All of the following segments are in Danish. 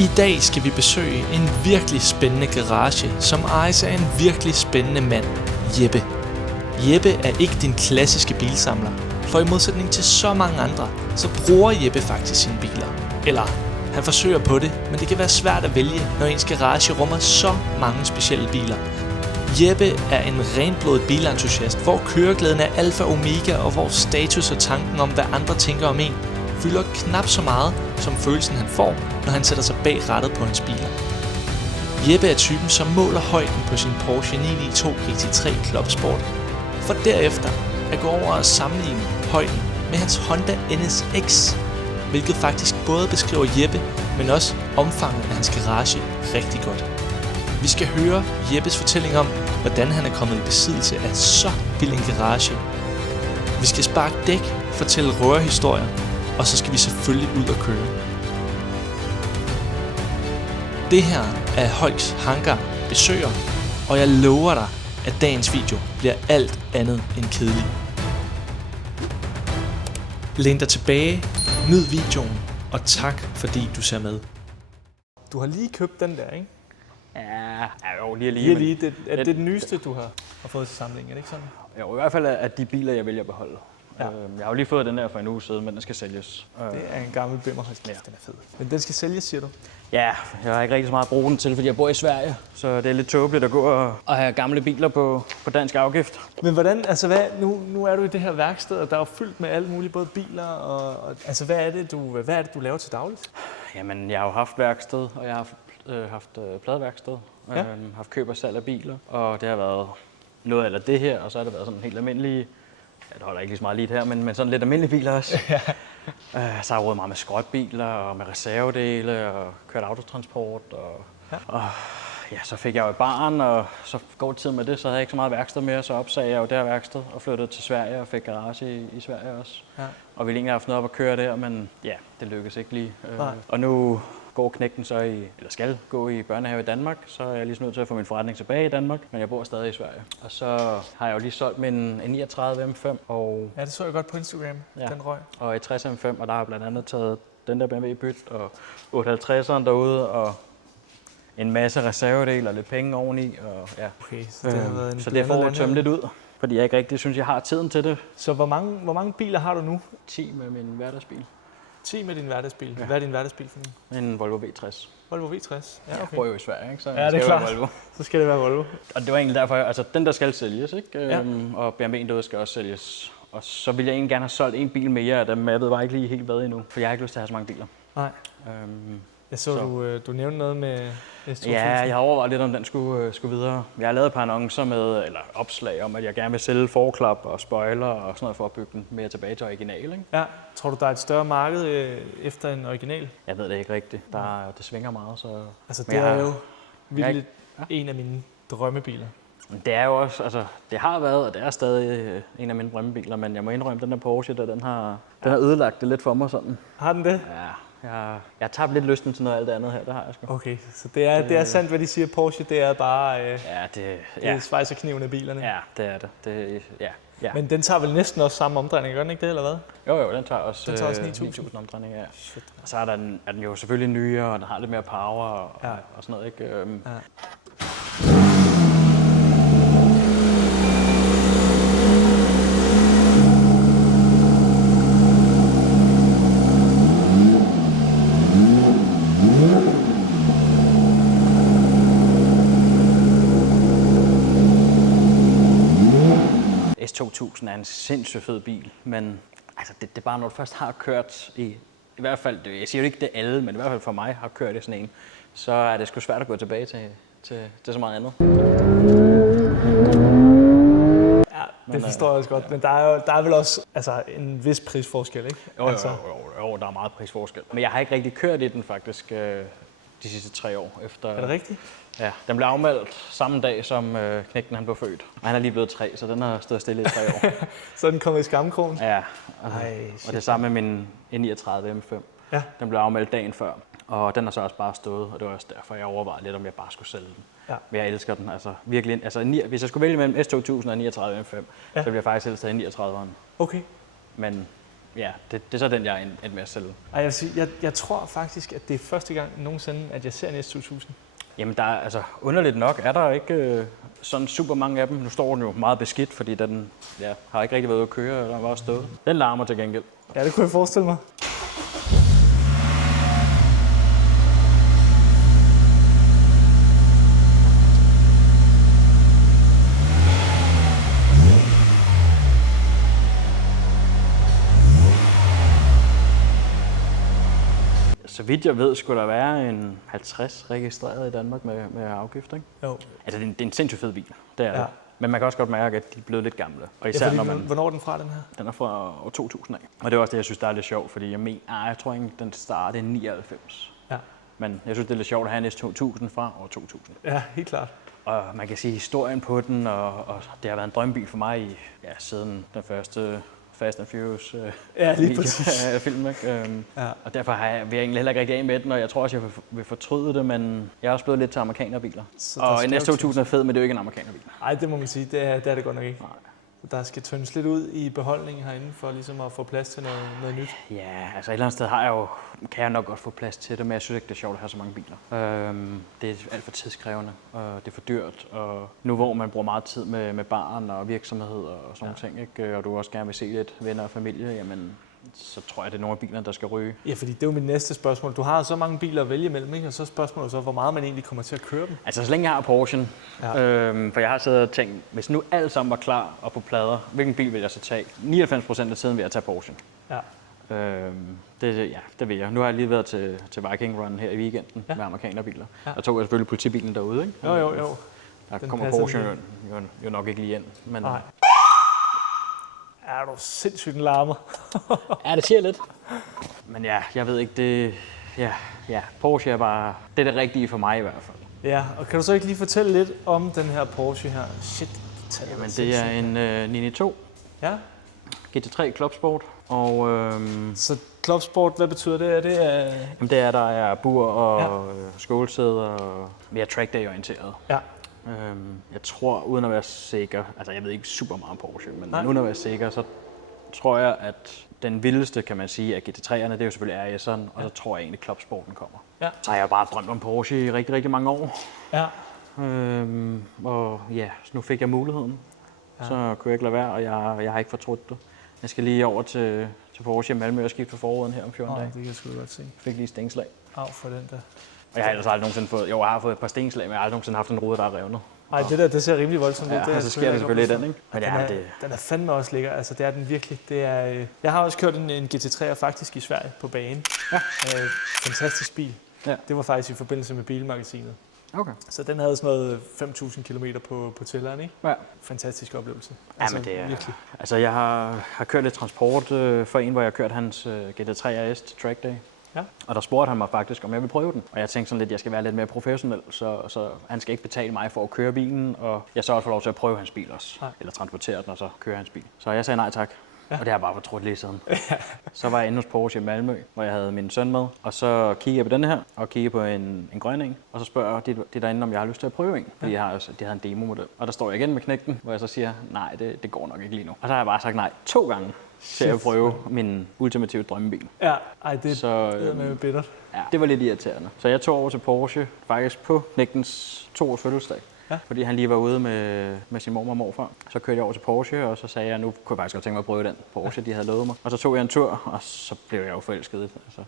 I dag skal vi besøge en virkelig spændende garage, som ejes af en virkelig spændende mand, Jeppe. Jeppe er ikke din klassiske bilsamler, for i modsætning til så mange andre, så bruger Jeppe faktisk sine biler. Eller, han forsøger på det, men det kan være svært at vælge, når ens garage rummer så mange specielle biler. Jeppe er en renblodet bilentusiast, hvor køreglæden er alfa og omega, og hvor status og tanken om, hvad andre tænker om en, fylder knap så meget som følelsen han får, når han sætter sig bag rattet på hans biler. Jeppe er typen, som måler højden på sin Porsche 992 GT3 Club Sport, for derefter at gå over og sammenligne højden med hans Honda NSX, hvilket faktisk både beskriver Jeppe, men også omfanget af hans garage rigtig godt. Vi skal høre Jeppes fortælling om, hvordan han er kommet i besiddelse af så vild en garage. Vi skal sparke dæk, fortælle røverhistorier, og så skal vi selvfølgelig ud og køre. Det her er Holks Hangar besøger, og jeg lover dig, at dagens video bliver alt andet end kedelig. Læn dig tilbage, nyd videoen, og tak fordi du ser med. Du har lige købt den der, ikke? Ja, jo, lige. Det er det nyeste, du har fået til samlingen, er det ikke sådan? Jo, i hvert fald er de biler, jeg vælger at beholde. Ja. Jeg har jo lige fået den der for en uge siden, men den skal sælges. Det er en gammel bimmer, ja. Den er fed. Men den skal sælges, siger du? Ja, jeg har ikke rigtig så meget at bruge den til, fordi jeg bor i Sverige, så det er lidt tåbeligt at gå og have gamle biler på dansk afgift. Men hvordan, altså nu er du i det her værksted, og der er jo fyldt med alle mulige, både biler og altså hvad er det, du laver til dagligt? Jamen, jeg har jo haft værksted, og jeg har haft pladeværksted, ja. Haft køb og salg af biler, og det har været noget af det her, og så har det været sådan helt almindelige, det holder ikke lige så meget lige her, men sådan lidt almindelige biler også. Ja. Så har jeg rådet meget med skrotbiler og med reservedele og kørt autotransport. Og så fik jeg jo et barn, og så går tid med det, så havde jeg ikke så meget værksted mere, så opsagde jeg jo det her værksted og flyttede til Sverige og fik garage i Sverige også. Ja. Og ville egentlig have haft noget op at køre der, men ja, det lykkedes ikke lige. Og nu går knægten så eller skal gå i børnehave i Danmark, så er jeg lige nødt til at få min forretning tilbage i Danmark, men jeg bor stadig i Sverige. Og så har jeg jo lige solgt min 39 M5 og... Ja, det så jeg godt på Instagram, den røg. Og et 60 M5, og der har jeg blandt andet taget den der BMW byt og 850'eren derude, og en masse reservedele og lidt penge oveni, og ja. Okay, så det har været en så det får tømme lidt ud, fordi jeg ikke rigtig synes, jeg har tiden til det. Så hvor mange biler har du nu? 10 med min hverdagsbil. 10 med din hverdagsbil? Ja. Hvad er din hverdagsbil for nu? En Volvo V60. Volvo V60? Ja, okay. Jeg bor jo i Sverige, ikke? Så ja, det er klart. Volvo. Så skal det være Volvo. Og det var egentlig derfor, altså den der skal sælges, ikke? Ja. Og BMW'en derude skal også sælges. Og så vil jeg egentlig gerne have solgt en bil mere af dem, men jeg ved bare ikke lige helt hvad endnu, for jeg har ikke lyst til at have så mange biler. Nej. Jeg så. Du nævnte noget med S2000. Ja, jeg har overvejet lidt, om den skulle videre. Jeg har lavet et par annoncer eller opslag om, at jeg gerne vil sælge forklap og spoiler og sådan noget for at bygge den mere tilbage til original, ikke? Ja. Tror du, der er et større marked efter en original? Jeg ved det ikke rigtigt. Det svinger meget, så... Altså, det er jo virkelig en af mine drømmebiler. Det er jo også, altså, det har været, og det er stadig en af mine drømmebiler, men jeg må indrømme, den der Porsche, den har ødelagt det lidt for mig sådan. Har den det? Ja. Jeg har tabt lidt lysten til noget af alt det andet her, det har jeg sgu. Okay, så det er sandt, hvad de siger, Porsche, det er bare det er svejserkniven af bilerne. Ja, det er det. Ja. Men den tager vel næsten også samme omdrejning, gør den ikke det, eller hvad? Jo, den tager også 9.000 omdrejninger, ja. Shit. Og så er den jo selvfølgelig nyere, og den har lidt mere power og sådan noget, ikke? Ja. S2000 er en sindssygt fed bil, men altså, det er bare, når du først har kørt i hvert fald, jeg siger jo ikke det alle, men i hvert fald for mig har kørt i sådan en, så er det sgu svært at gå tilbage til så meget andet. Ja, det forstår jeg også godt, men der er vel også en vis prisforskel, ikke? Jo, der er meget prisforskel. Men jeg har ikke rigtig kørt i den faktisk de sidste 3 år efter. Er det rigtigt? Ja, den blev afmeldt samme dag, som knægten han blev født. Og han er lige blevet 3, så den har stået stille i 3 år. Så er den kommet i skamkrogen? Ja, og det samme med min 39 M5. Ja. Den blev afmeldt dagen før, og den har så også bare stået, og det var også derfor, jeg overvejede lidt, om jeg bare skulle sælge den. Ja. Men jeg elsker den, altså virkelig. Altså, hvis jeg skulle vælge mellem S2000 og 39 M5, så ville jeg faktisk helst have 39'eren. Okay. Men ja, det er så den, jeg er endt med at sælge. Ej, jeg vil sige, jeg tror faktisk, at det er første gang nogensinde, at jeg ser en S2000. Jamen, der er, altså underligt nok, er der ikke sådan super mange af dem. Nu står den jo meget beskidt, fordi den har ikke rigtig været ude at køre, eller bare stået. Den larmer til gengæld. Ja, det kunne jeg forestille mig. Så vidt jeg ved, skulle der være en 50 registreret i Danmark med afgift, ikke? Jo. Altså, det er en sindssygt fed bil, det er Ja. det. Men man kan også godt mærke, at de er blevet lidt gamle. Og især Ja, fordi, når man... Hvornår er den fra, den her? Den er fra år 2000 af. Og det er også det, jeg synes, der er lidt sjovt, fordi jeg tror ikke, den startede i 99. Ja. Men jeg synes, det er lidt sjovt at have en S2000 fra år 2000. Ja, helt klart. Og man kan sige historien på den, og det har været en drømmebil for mig siden den første Fast and Furious film. Ikke? Og derfor vil jeg egentlig heller ikke rigtig af med den, og jeg tror også, jeg vil fortryde det, men jeg er også blevet lidt til amerikanerbiler. Og en S2000 er fed, men det er jo ikke en amerikanerbil. Nej, det må man sige. Det er det godt nok ikke. Nej. Der skal tyndes lidt ud i beholdningen herinde, for ligesom at få plads til noget nyt. Ja, altså et eller andet sted kan jeg nok godt få plads til det, men jeg synes ikke, det er sjovt at have så mange biler. Det er alt for tidskrævende, og det er for dyrt, og nu hvor man bruger meget tid med barn og virksomhed og sådan ting, ikke? Og du også gerne vil se lidt venner og familie, jamen så tror jeg, det er nogle af bilerne, der skal ryge. Ja, fordi det er jo mit næste spørgsmål. Du har så mange biler at vælge imellem, ikke? Og så er spørgsmålet så, hvor meget man egentlig kommer til at køre dem. Altså, så længe jeg har Porsche'en, for jeg har siddet og tænkt, hvis nu alt sammen var klar og på plader, hvilken bil vil jeg så tage? 99% af tiden vil jeg tage Porsche'en. Ja. Det vil jeg. Nu har jeg lige været til Viking Run her i weekenden med amerikanerbiler. Ja. Der tog jeg selvfølgelig politibilen derude, ikke? Jo. Der kommer Porsche jo nok ikke lige ind. Men... Nej. Er du sindssygt en larmer? Ja, det siger lidt. Men ja, jeg ved ikke, det... Ja, Porsche er bare... Det er det rigtige for mig i hvert fald. Ja, og kan du så ikke lige fortælle lidt om den her Porsche her? Shit, jamen, det er en 992. Ja. GT3 Club Sport. Og, så Club Sport, hvad betyder det? Jamen, det er, der er bur og skålsæder og mere trackday-orienteret. Ja. Jeg tror, uden at være sikker, altså jeg ved ikke super meget om Porsche, men uden at være sikker, så tror jeg, at den vildeste, kan man sige, af GT3'erne, det er jo selvfølgelig RS'eren, og så tror jeg egentlig, Club Sporten kommer. Ja. Så har jeg bare drømt om Porsche i rigtig, rigtig mange år. Ja. Og ja, så nu fik jeg muligheden. Ja. Så kunne jeg ikke lade være, og jeg har ikke fortrudt det. Jeg skal lige over til Porsche i Malmø og skifte forruden her om 14 dage. Det kan jeg sgu godt se. Fik lige stængslag. For den der. Og jeg har ellers aldrig nogensinde fået, jeg har fået et par stenslag, men jeg har aldrig nogensinde haft en rude, der er revnet. Nej, det ser rimelig voldsomt ud. Ja, og så sker det selvfølgelig i den, ikke? Men den er fandme også lækker. Altså, det er den virkelig. Jeg har også kørt en GT3'er faktisk i Sverige på bane. Ja. Fantastisk bil. Ja. Det var faktisk i forbindelse med bilmagasinet. Okay. Så den havde sådan noget 5.000 km på tælleren, ikke? Ja. Fantastisk oplevelse. Altså, ja, men det er virkelig. Altså, jeg har kørt lidt transport for en, hvor jeg har kørt hans GT3 RS til Track Day. Ja. Og der spurgte han mig faktisk, om jeg ville prøve den. Og jeg tænkte sådan lidt, at jeg skal være lidt mere professionel, så han skal ikke betale mig for at køre bilen, og jeg så også får lov til at prøve hans bil også. Nej. Eller transportere den, og så køre hans bil. Så jeg sagde nej tak. Ja. Og det har jeg bare fortrudt lige siden. Så var jeg inde hos Porsche i Malmø, hvor jeg havde min søn med. Og så kiggede jeg på den her, og kiggede på en grøn en. Og så spørger de derinde, om jeg har lyst til at prøve en. Fordi de havde en demo-model. Og der står jeg igen med knægten, hvor jeg så siger, nej, det går nok ikke lige nu. Og så har jeg bare sagt nej 2 gange. Til at prøve min ultimative drømmebil. Ja, det er med bittert. Ja, det var lidt irriterende. Så jeg tog over til Porsche, faktisk på knægtens 2-års fødselsdag. Ja. Fordi han lige var ude med sin mormor og morfar. Så kørte jeg over til Porsche, og så sagde jeg, nu kunne jeg faktisk godt tænke mig at prøve den Porsche, de havde lovet mig. Og så tog jeg en tur, og så blev jeg jo forelsket. Altså,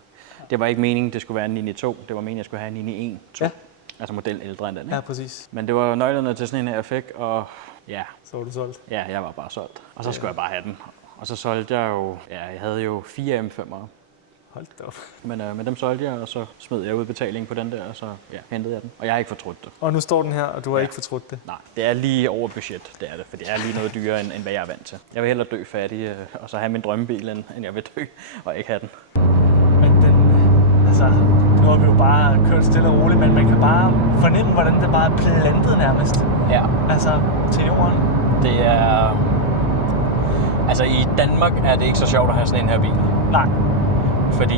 det var ikke meningen, det skulle være en 992. Det var meningen, jeg skulle have en 912. Ja. Altså model ældre end den, ikke? Ja, præcis. Men det var nøglerne til sådan en, jeg fik, og ja. Så var du solgt? Ja, jeg var bare solgt. Og så skulle jeg bare have den. Og så solgte jeg jo, jeg havde jo 4 M5'ere. Hold da op. Men dem solgte jeg, og så smed jeg udbetalingen på den der, og så hentede jeg den. Og jeg har ikke fortrudt det. Og nu står den her, og du har ikke fortrudt det? Nej, det er lige over budget, det er det. For det er lige noget dyrere, end hvad jeg er vant til. Jeg vil hellere dø fattig, og så have min drømmebil, end jeg vil dø, og ikke have den. Men nu har vi jo bare kørt stille og roligt, men man kan bare fornemme, hvordan det bare er plantet nærmest. Ja. Altså, til jorden. Det er... Altså i Danmark er det ikke så sjovt at have sådan en her bil. Nej. Fordi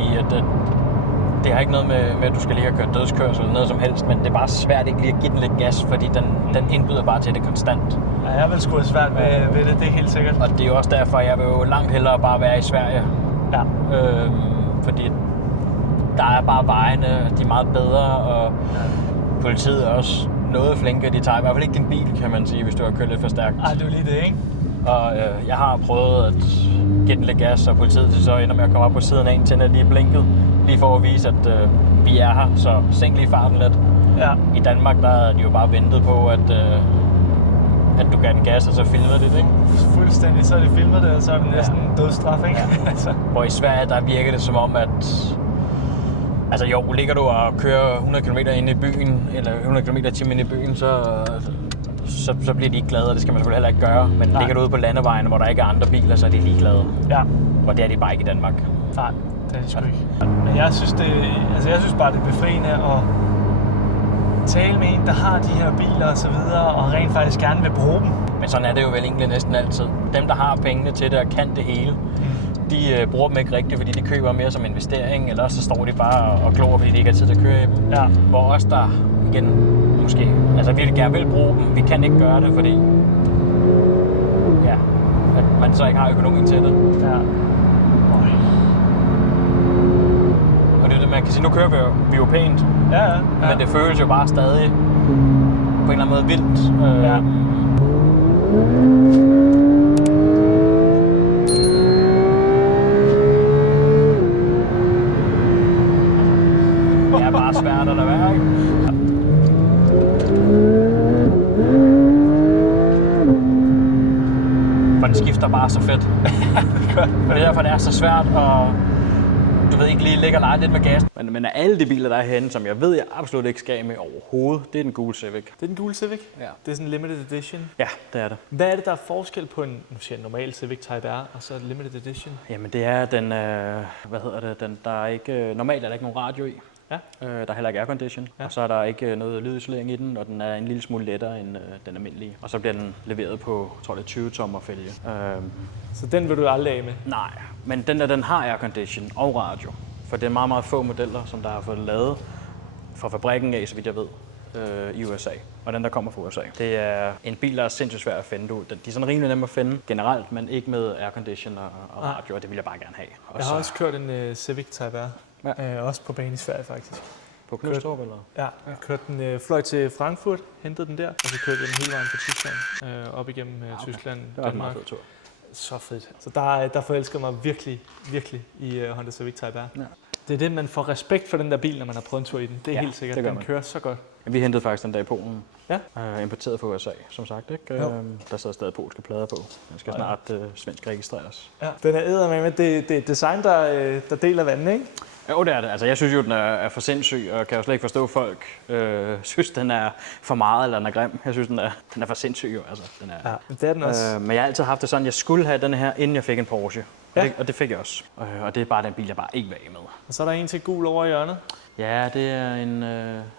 det har ikke noget med, at du skal ligge og køre dødskørsel eller noget som helst, men det er bare svært ikke lige at give den lidt gas, fordi den indbyder bare til det konstant. Ja, jeg vil sgu have svært ved det er helt sikkert. Og det er jo også derfor, jeg vil jo langt hellere bare være i Sverige Ja. Fordi der er bare vejene, de er meget bedre, og politiet er også noget flinke. De tager i hvert fald ikke din bil, kan man sige, hvis du har kørt lidt for stærkt. Ej, det er jo lige det, ikke? Og jeg har prøvet at give den lidt gas, og politiet så ender med at komme op på siden af en, tænder lige blinket, lige for at vise, at vi er her, så sænk lige farten lidt. Ja. I Danmark, der er de jo bare ventet på, at du gav den gas, og så filmede det, ikke? Fuldstændig, så er det filmet det, og så er det næsten dødsstraf, ikke? Ja. Hvor i Sverige, der virker det som om, at altså jo, ligger du og kører 100 km ind i byen, eller 100 km i timen ind i byen, så bliver de ikke glade, og det skal man selvfølgelig heller ikke gøre. Men ligger du ude på landevejen, hvor der ikke er andre biler, så er de ligeglade. Ja. Og det er de bare ikke i Danmark. Nej, det er det sgu ikke. Men jeg synes bare, det er befriende at tale med en, der har de her biler og så videre, og rent faktisk gerne vil bruge dem. Men sådan er det jo vel egentlig næsten altid. Dem, der har pengene til det og kan det hele, de bruger dem ikke rigtigt, fordi de køber mere som investering, eller så står de bare og glor, fordi de ikke har tid til at køre i dem. Ja. Hvor os der, igen, måske, altså vi gerne vil bruge dem, vi kan ikke gøre det, fordi ja, at man så ikke har økonomien til det. Ja. Og det er det, man kan sige, nu kører vi jo pænt, Ja. men det føles jo bare stadig på en eller anden måde vildt. Ja. Det er bare svært at lade være, ikke? For den skifter bare så fedt. For det er derfor, det er så svært, og du ved ikke lige ligge og lege lidt med gas. Men af alle de biler, der er herinde, som jeg ved, jeg absolut ikke skal af med overhovedet, det er den gule Civic. Det er den gule Civic? Ja. Det er sådan en limited edition? Ja, det er det. Hvad er det, der er forskel på en normal Civic Type R og så limited edition? Jamen det er den, der er ikke, normalt er der ikke nogen radio i. Ja. Der er heller ikke aircondition, og så er der ikke noget lydisolering i den, og den er en lille smule lettere end den almindelige. Og så bliver den leveret på, jeg tror det er 20 tommer fælge. Så den vil du aldrig af med? Nej, men den har aircondition og radio. For det er meget, meget få modeller, som der har fået lavet fra fabrikken af, så vidt jeg ved, i USA. Og den, der kommer fra USA. Det er en bil, der er sindssygt svær at finde ud. De er sådan rimelig nemme at finde generelt, men ikke med aircondition og radio, og det vil jeg bare gerne have. Og jeg har også kørt en Civic Type R. Ja. Også på bane i Sverige, faktisk. På Knudstrup, eller? Ja, jeg kørte den, fløj til Frankfurt, hentede den der, og så kørte jeg den hele vejen fra Tyskland, op igennem Tyskland, det var en meget fed tur. Så fedt. Så der forelsker mig virkelig, virkelig i Honda Civic Type R. Ja. Det er det, man får respekt for den der bil, når man har prøvet en tur i den. Det er helt sikkert, den kører så godt. Vi hentede faktisk den dag i Polen. Ja. Importeret fra USA, som sagt. Ikke? Der sidder stadig polske plader på. Den skal snart svensk registreres. Ja. Den er eddermame, det er design, der deler vandet, ikke? Jo, det er det. Altså, jeg synes jo, den er for sindssyg, og kan jo slet ikke forstå, at folk synes, den er for meget, eller den er grim. Jeg synes, den er for sindssyg, jo. Altså, den er, ja, det er den også. Men jeg har altid haft det sådan, at jeg skulle have den her, inden jeg fik en Porsche. Ja. Og det fik jeg også. Og det er bare den bil, jeg bare ikke vil af med. Og så er der en til gul over i hjørnet. Ja, det er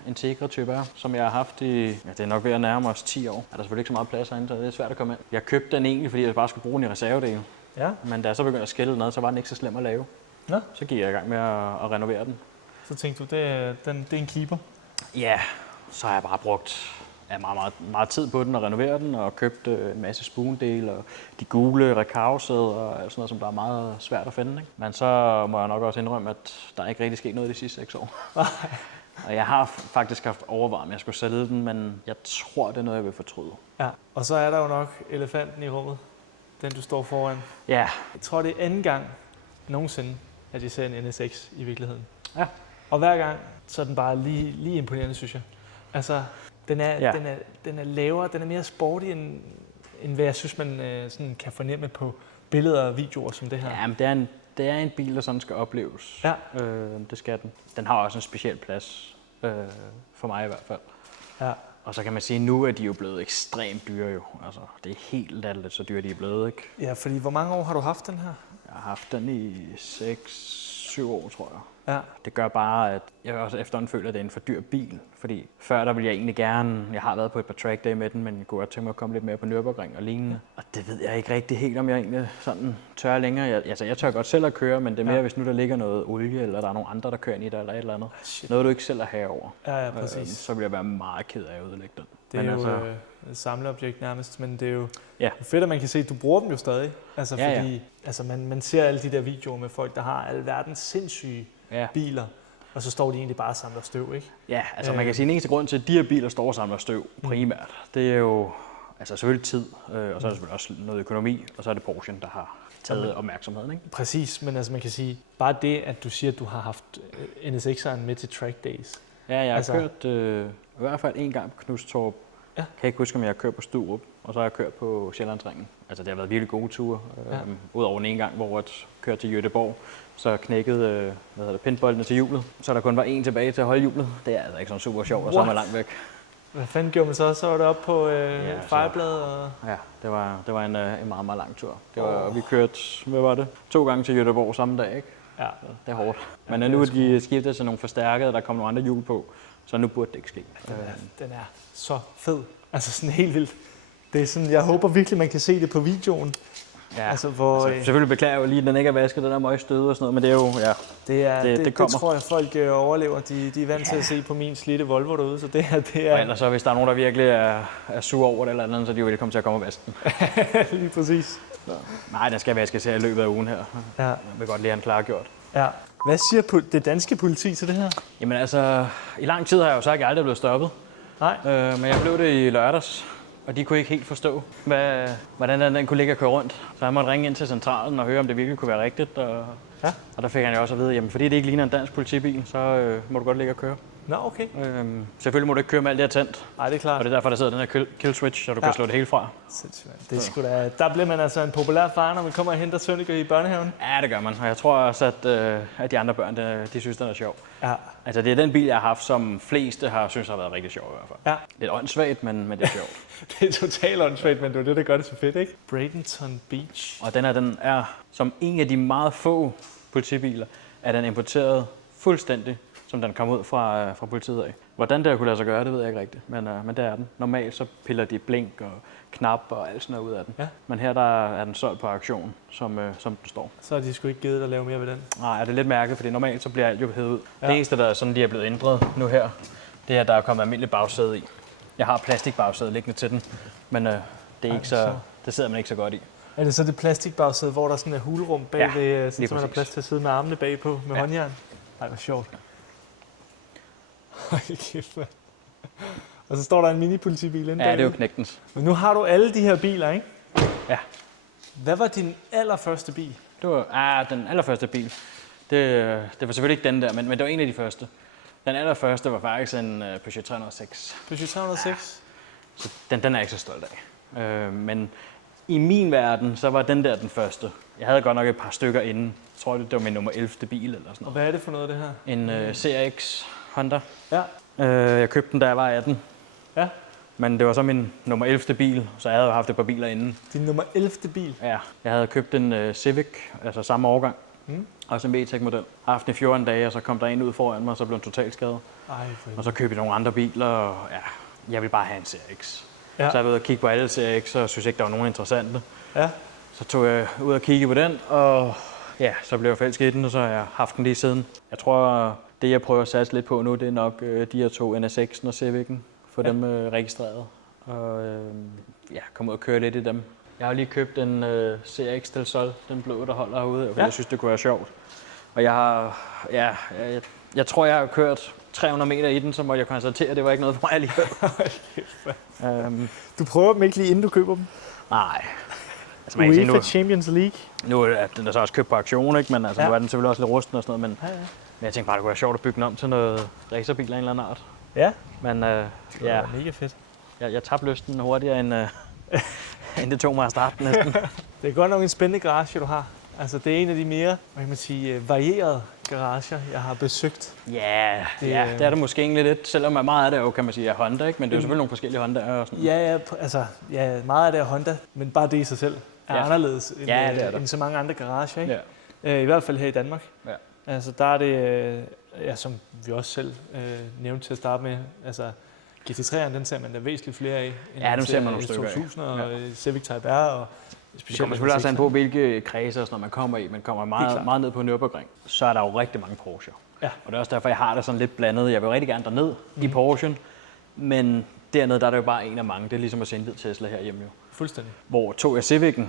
en Tegra Type R, som jeg har haft i, det er nok ved at nærme os 10 år. Er der selvfølgelig ikke så meget plads herinde, så det er svært at komme ind. Jeg købte den egentlig, fordi jeg bare skulle bruge den i reservedelen. Ja. Men da jeg så begyndte at skille ned, så var den ikke så slem at lave. Ja. Så gik jeg i gang med at renovere den. Så tænkte du, det er en keeper? Ja, så har jeg bare brugt meget, meget, meget tid på den og renovere den, og købt en masse spundele og de gule rekavsæder og sådan noget, som der er meget svært at finde. Ikke? Men så må jeg nok også indrømme, at der ikke rigtig sket noget de sidste 6 år. Og jeg har faktisk haft overvejet, om jeg skulle sælge den, men jeg tror, det er noget, jeg vil fortryde. Ja, og så er der jo nok elefanten i rummet, den du står foran. Ja. Jeg tror, det er anden gang nogensinde, at jeg ser en NSX i virkeligheden. Ja. Og hver gang, så er den bare lige imponerende, synes jeg. Altså, den er lavere, den er mere sporty, end hvad jeg synes, man sådan kan fornemme på billeder og videoer som det her. Ja, men det er en bil, der sådan skal opleves. Ja. Det skal den. Den har også en speciel plads, for mig i hvert fald. Ja. Og så kan man sige, at nu er de jo blevet ekstremt dyre jo. Altså, det er helt latterligt, så dyre de er blevet, ikke? Ja, fordi hvor mange år har du haft den her? Jeg har haft den i 6-7 år, tror jeg. Ja. Det gør bare, at jeg også efterhånden føler, at det er en for dyr bil. Fordi før der ville jeg egentlig gerne, jeg har været på et par track day med den, men jeg kunne godt tænke mig at komme lidt mere på Nürburgring og lignende. Og det ved jeg ikke rigtig helt, om jeg egentlig sådan tør længere. Jeg tør godt selv at køre, men det er mere, hvis nu der ligger noget olie, eller der er nogle andre, der kører ind i det, eller et eller andet. Noget, du ikke selv er herover. Ja, præcis. Så vil jeg være meget ked af at ødelægge den. Det er men jo altså, et samleobjekt nærmest, men det er jo ja. fedt, at man kan se, at du bruger dem jo stadig. Altså Ja, fordi altså, man ser alle de der videoer med folk, der har alverdens sindssyge biler, og så står de egentlig bare og samler støv, ikke? Ja, altså man kan sige, at den eneste grund til, at de her biler står og samler støv primært, det er jo altså selvfølgelig tid, og så er der selvfølgelig også noget økonomi, og så er det Porsche, der har taget opmærksomheden, ikke? Præcis, men altså man kan sige, bare det, at du siger, at du har haft NSX'eren med til track days. Ja, jeg har kørt i hvert fald en gang på Knustorp. Ja. Kan ikke huske, om jeg har kørt på Sturup, og så har jeg kørt på Sjællandsringen. Altså det har været virkelig gode ture. Udover en gang, hvor jeg kørte til Göteborg, så knækkede pindboldene til hjulet. Så der kun var en tilbage til at holde hjulet. Det er altså ikke sådan super sjovt, og så er man langt væk. Hvad fanden gjorde man så? Så var det op på Fejebladet? Og... Ja, det var en meget, meget lang tur. Vi kørte, hvad var det? 2 gange til Göteborg samme dag, ikke? Ja. Så det er hårdt. Men nu er de skiftet til nogle forstærkede, der kommer nogle andre hjul på. Så nu burde det ikke ske. Den er så fed. Altså sådan helt vildt. Det er sådan, jeg håber virkelig, man kan se det på videoen. Ja, altså, selvfølgelig beklager jeg jo lige, at den ikke er vasket, den er meget støde og sådan noget, men det er jo, det kommer. Det tror jeg, folk overlever. De er vant til at se på min slidte Volvo derude, så det er... Og ellers så, hvis der er nogen, der virkelig er sur over det eller andet, så er de jo velkommen til at komme og vaske den. Lige præcis. Så. Nej, den skal vaskes her i løbet af ugen her. Ja. Jeg vil godt lige have den klargjort. Ja. Hvad siger det danske politi til det her? Jamen altså, i lang tid har jeg jo sagt, at jeg aldrig er blevet stoppet. Nej. Men jeg blev det i lørdags, og de kunne ikke helt forstå, hvordan den kunne ligge og køre rundt. Så jeg måtte ringe ind til centralen og høre, om det virkelig kunne være rigtigt. Og der fik han jo også at vide, jamen fordi det ikke ligner en dansk politibil, så må du godt ligge og køre. Nå, okay. Selvfølgelig må du ikke køre med alt det her tændt. Nej, det er klart. Og det er derfor, der sidder den her kill switch, så du kan slå det hele fra. Det er sgu da, der bliver man altså en populær far, når man kommer og henter Sønneke i børnehaven. Ja, det gør man. Og jeg tror også, at de andre børn, de synes, den er sjov. Ja. Altså, det er den bil, jeg har haft, som fleste synes har været rigtig sjov i hvert fald. Ja. Lidt åndssvagt, men det er sjovt. Det er totalt åndssvagt, men det er det, der gør det så fedt, ikke? Bradenton Beach. Og den er som en af de meget få politibiler, er den importeret fuldstændig, som den kom ud fra politiet af. Hvordan det kunne lade sig gøre, det ved jeg ikke rigtigt, men det er den. Normalt så piller de blink og knap og alt sådan noget ud af den. Ja. Men her der er den solgt på auktion, som den står. Så har de sgu ikke givet dig at lave mere ved den? Nej, det er lidt mærkeligt, fordi normalt så bliver alt jo hævet ud. Ja. Det eneste, der er sådan, de er blevet ændret nu her, det er, at der er kommet almindelig bagsæde i. Jeg har plastikbagsæde liggende til den, men det er ikke så, det sidder man ikke så godt i. Er det så det plastikbagsæde, hvor der sådan er hulrum bagved, så man har plads til at sidde med armene bagpå med håndjern? Nej, hvor sjovt. Og så står der en mini-politibil inde. Ja, det er jo knægtens. Men nu har du alle de her biler, ikke? Ja. Hvad var din allerførste bil? Det var den allerførste bil. Det var selvfølgelig ikke den der, men det var en af de første. Den allerførste var faktisk en Peugeot 306. Peugeot 306? Ja. Så den er jeg ikke så stolt af. Men i min verden, så var den der den første. Jeg havde godt nok et par stykker inden. Jeg tror, det var min nummer 11. bil eller sådan noget. Og hvad er det for noget, det her? En CRX Honda. Ja. Jeg købte den, da jeg var 18. Ja. Men det var så min nummer 11. bil, så jeg havde jo haft et par biler inden. Din nummer 11. bil? Ja. Jeg havde købt en Civic, altså samme årgang. Også en VTEC-model. Jeg har haft den i 14 dage, og så kom der en ud foran mig, og så blev den totalt skadet. Og så købte jeg nogle andre biler, og jeg ville bare have en CRX. Ja. Så jeg var ude og kigge på alle CRX, og synes ikke, der var nogen interessante. Ja. Så tog jeg ud og kigge på den, og så blev jeg forelsket i den, og så har jeg haft den lige siden. Jeg tror, det jeg prøver at satse lidt på nu, det er nok de her 2, NSX'en og Civic'en. Få dem registreret, og komme ud og køre lidt i dem. Jeg har lige købt en CRX Del Sol, den blå, der holder herude, og jeg synes, det kunne være sjovt. Og jeg tror, jeg har kørt 300 meter i den, så må jeg konstatere, at det var ikke noget for mig alligevel. Du prøver dem ikke lige, inden du køber dem? Nej. Altså, UEFA Champions League? Nu er den så også købt på auktion, ikke? Men nu er den selvfølgelig også lidt rusten og sådan noget. Men jeg tænkte bare, det kunne være sjovt at bygge den om til noget racerbil af en eller anden art. Ja. Men det er mega fedt. Jeg tabte lysten hurtigere, end det tog mig at starte næsten. Det er godt nok en spændende garage, du har. Altså, det er en af de mere, hvad kan man sige, varierede garager, jeg har besøgt. Ja, det er det måske egentlig lidt, selvom meget af det jo, kan man sige, er Honda, ikke? Men det er jo selvfølgelig nogle forskellige Hondaer og sådan. Ja, meget af det er Honda, men bare det i sig selv er anderledes end så mange andre garager, ikke? Ja. I hvert fald her i Danmark. Altså der er det, som vi også selv nævnte til at starte med, altså GT3'eren, den ser man da væsentligt flere af. Ja, dem ser man nogle stykker af. S2000 og Civic Type R og specielt. Det kommer selvfølgelig også an på, hvilke kredser, når man kommer i. Man kommer meget ned på Nürburgring, så er der jo rigtig mange Porsche. Ja. Og det er også derfor, jeg har det sådan lidt blandet. Jeg vil rigtig gerne derned i Porsche, men dernede der er det jo bare en af mange. Det er ligesom at se en hvid Tesla herhjemme jo. Fuldstændig. Hvor tog jeg Civic'en,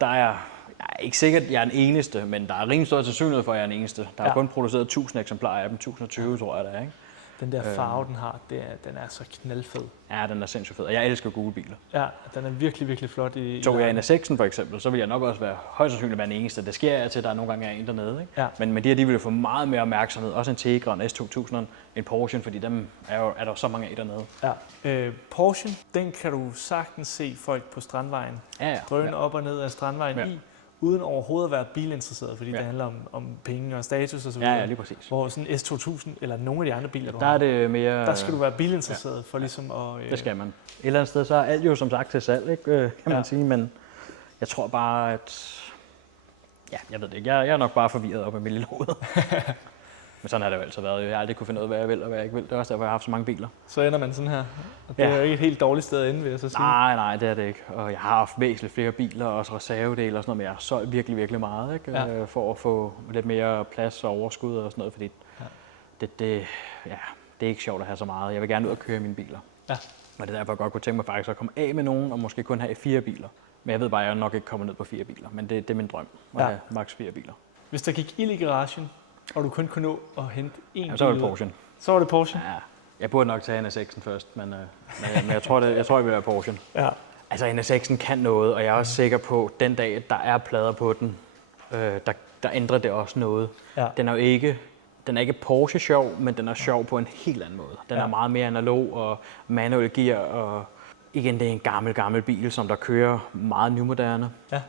der er jeg er ikke sikkert, at jeg er den eneste, men der er rimelig stor sandsynlighed for, at jeg er den eneste. Der er kun produceret 1000 eksemplarer af dem, 1020 tror jeg, der er, ikke? Den der farve, den har, den er så knaldfed. Ja, den er sindssygt fed, og jeg elsker gule biler. Ja, den er virkelig, virkelig flot. Tog jeg NSX'en for eksempel, så vil jeg nok også være højst sandsynligt være den eneste. Det sker til, at der nogle gange er en dernede, ikke? Ja. Men de vil få meget mere opmærksomhed, også en Tegra, en S2000, en Porsche, fordi dem er der så mange af dernede. Ja. Porsche, den kan du sagtens se folk på Strandvejen drøne op og ned af Strandvejen i, uden overhovedet at være bilinteresseret, fordi det handler om penge og status og så videre. Ja, lige præcis. Hvor sådan en S2000 eller nogle af de andre biler, der er det mere. Der skal du være bilinteresseret for ligesom at. Det skal man. Et eller andet sted så er alt jo som sagt til salg, ikke, kan man sige, men jeg tror bare at jeg ved det ikke. Jeg er nok bare forvirret op af mit lille hoved. Men sådan har det jo altid været. Jeg har aldrig kunne finde ud af, hvad jeg vil og hvad jeg ikke vil. Det er også derfor, jeg har haft så mange biler. Så ender man sådan her. Og det er jo ikke et helt dårligt sted at ende, vil jeg så sige. Nej, det er det ikke. Og jeg har haft væsentligt flere biler, og også reservedele og sådan noget, men jeg har solgt virkelig, virkelig meget, ikke? For at få lidt mere plads og overskud og sådan noget, fordi det er ikke sjovt at have så meget. Jeg vil gerne ud og køre mine biler. Ja. Og det er derfor, jeg godt kunne tænke mig faktisk at komme af med nogen, og måske kun have 4 biler. Men jeg ved bare, at jeg nok ikke kommer ned på 4 biler, men det er min drøm, at have maks 4 biler. Hvis der gik ild i garagen, og du kun kunne nå at hente en bil. Så var det Porsche. Så var det Porsche? Ja. Jeg burde nok tage NSX'en først, men jeg tror, jeg vil være Porsche. Ja. Altså NSX'en kan noget, og jeg er også sikker på, at den dag, der er plader på den, der ændrer det også noget. Ja. Den er ikke Porsche-sjov, men den er sjov på en helt anden måde. Den er meget mere analog og manuel gear, og igen, det er en gammel bil, som der kører meget nymoderne. Ja.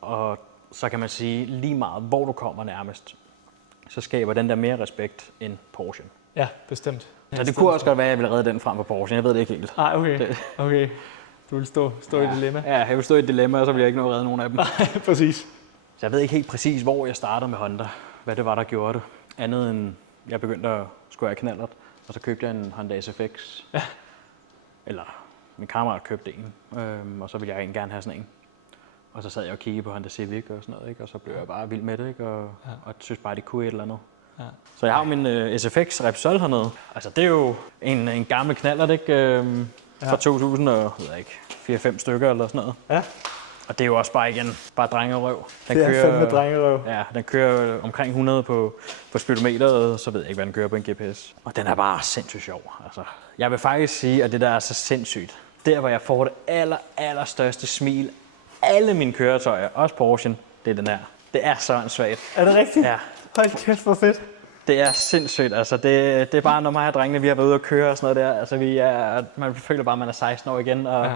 Og så kan man sige, lige meget hvor du kommer nærmest, så skaber den der mere respekt end Porsche. Ja, bestemt. Så det kunne også godt være, at jeg ville redde den frem for Porsche. Jeg ved det ikke helt. Nej, okay. Du vil stå i et dilemma. Ja, jeg vil stå i et dilemma, og så vil jeg ikke nå at redde nogen af dem. Nej, præcis. Så jeg ved ikke helt præcis, hvor jeg startede med Honda. Hvad det var, der gjorde det. Andet end, jeg begyndte at skulle have knallert, og så købte jeg en Honda SFX. Ja. Eller min kammerat købte en, og så ville jeg gerne have sådan en. Og så sad jeg og kiggede på Honda Civic og sådan noget, ikke? Og så blev jeg bare vild med det, ikke? Og synes bare, det kunne et eller andet. Ja. Så jeg har min SFX Repsol hernede. Altså det er jo en gammel knallert, ikke? Fra 2004-5 stykker eller sådan noget. Ja. Og det er jo også bare drengerøv. Den kører fandme drengerøv. Ja, den kører omkring 100 på speedometeret, så ved jeg ikke, hvad den kører på en GPS. Og den er bare sindssygt sjov. Altså, jeg vil faktisk sige, at det der er så sindssygt. Der, hvor jeg får det allerstørste smil, alle mine køretøjer, også Porsche, det er den her. Det er så svagt. Er det rigtigt? Ja. Hold kæft, hvor fedt. Det er sindssygt. Altså, det er bare, når mig og drengene, vi har været ude at køre og sådan noget der. Altså, man føler bare, at man er 16 år igen, og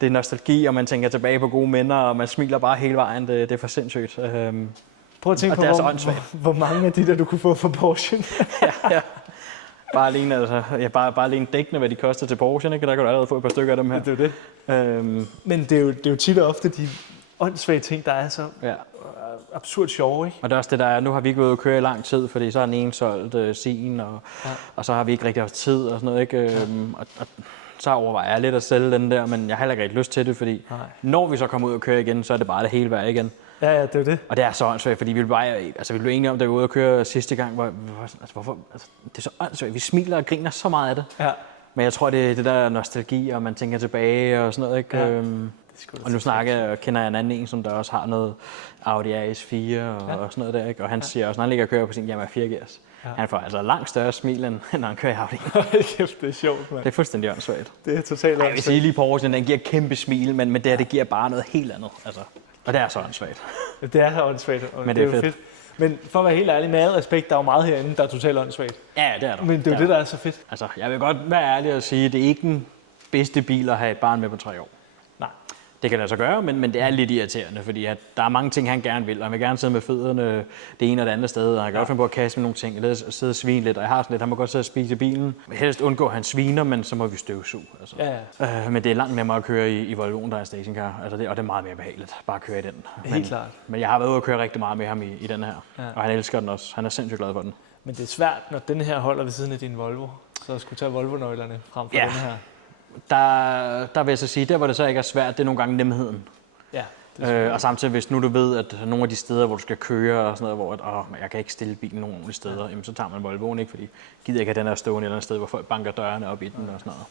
det er nostalgi, og man tænker tilbage på gode minder, og man smiler bare hele vejen. Det er for sindssygt. Prøv at tænke på, hvor mange af de der, du kunne få for Porsche. ja. Bare alene dækkene, hvad de koster til Porsche, ikke? Der kan du allerede få et par stykker af dem her. Det er det. Men det er jo tit og ofte de åndssvage ting, der er så absurd sjove, ikke? Og det er også det, der er. Nu har vi ikke været ude at køre i lang tid, fordi så er den ene solgt sin, og så har vi ikke rigtig haft tid og sådan noget, ikke? Og så overvejer jeg lidt at sælge den der, men jeg har heller ikke rigtig lyst til det, fordi når vi så kommer ud og køre igen, så er det bare det hele værd igen. Ja, det er det. Og det er så åndssvagt, fordi vi blev enige om, da vi var ude at køre sidste gang, hvorfor, det er så åndssvagt. Vi smiler og griner så meget af det. Ja. Men jeg tror, det er det der nostalgi, og man tænker tilbage og sådan noget, ikke? Ja. Og nu kender jeg en anden som der også har noget Audi RS4 og sådan noget der, ikke? Og han siger også, når han ligger og kører på sin Yamaha 4-gears, han får altså langt større smil, end når han kører i Audi. Kæft, det er sjovt, mand. Det er fuldstændig åndssvagt. Det er totalt jeg vil sige lige Porsche, den giver kæmpe smil, men det giver bare noget helt andet, altså. Og det er så åndssvagt. Det er så åndssvagt, og men det er jo fedt. Men for at være helt ærlig, med al respekt, der er jo meget herinde, der er totalt åndssvagt. Ja, det er der. Men det er jo det, der er så fedt. Altså, jeg vil godt være ærlig og sige, at det er ikke den bedste bil at have et barn med på 3 år. Nej. Det kan lade sig gøre, men det er lidt irriterende, fordi at der er mange ting, han gerne vil, og han vil gerne sidde med fødderne det ene og det andet sted, og han kan godt finde på at kaste med nogle ting, eller sidde og svine lidt, og jeg har sådan lidt, han må godt sidde og spise i bilen. Helst undgå, at han sviner, men så må vi støvsuge. Altså. Men det er langt nemmere at køre i Volvoen, der er stationcar, altså og det er meget mere behageligt, bare at køre i den. Helt klart. Men jeg har været ude og køre rigtig meget med ham i den her, og han elsker den også. Han er sindssygt glad for den. Men det er svært, når den her holder ved siden af din Volvo, så at skulle tage Volvo-nøglerne frem for den her. Der vil jeg så sige, der hvor det så ikke er svært, det er nogle gange nemheden. Ja. Og samtidig, hvis nu du ved, at nogle af de steder, hvor du skal køre og sådan noget, hvor jeg kan ikke stille bilen nogen ordentlige steder, jamen, så tager man Volvoen, ikke? Fordi gider ikke have den her stående et eller andet sted, hvor folk banker dørene op i den og sådan noget.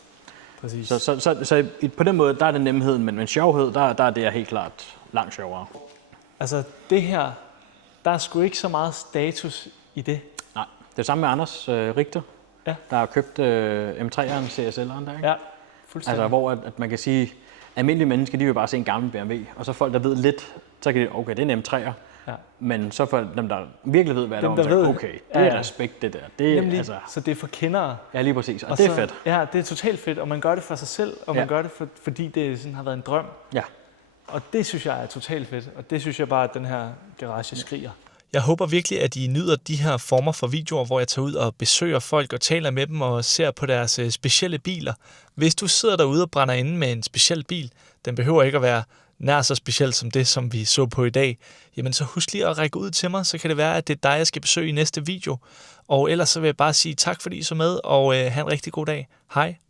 Præcis. Så på den måde, der er det nemheden, men sjovhed, der er det helt klart langt sjovere. Altså det her, der er sgu ikke så meget status i det. Nej, det er samme med Anders Richter, der har købt M3'eren, CSL'eren der, ikke? Ja, fuldstændig. Altså hvor at man kan sige, almindelige mennesker, de vil bare se en gammel BMW, og så folk, der ved lidt, så kan de, okay, det er en M3'er. Ja. Men så for dem, der virkelig ved, hvad det er, okay, det er respekt, det der. Det er, altså, så det er for kendere. Ja, lige præcis, og det er fedt. Ja, det er totalt fedt, og man gør det for sig selv, og man gør det, fordi det sådan har været en drøm. Ja. Og det synes jeg er totalt fedt, og det synes jeg bare, at den her garage skriger. Jeg håber virkelig, at I nyder de her former for videoer, hvor jeg tager ud og besøger folk og taler med dem og ser på deres specielle biler. Hvis du sidder derude og brænder inde med en speciel bil, den behøver ikke at være nær så speciel som det, som vi så på i dag, jamen så husk lige at række ud til mig, så kan det være, at det er dig, jeg skal besøge i næste video. Og ellers så vil jeg bare sige tak, fordi I så med, og have en rigtig god dag. Hej!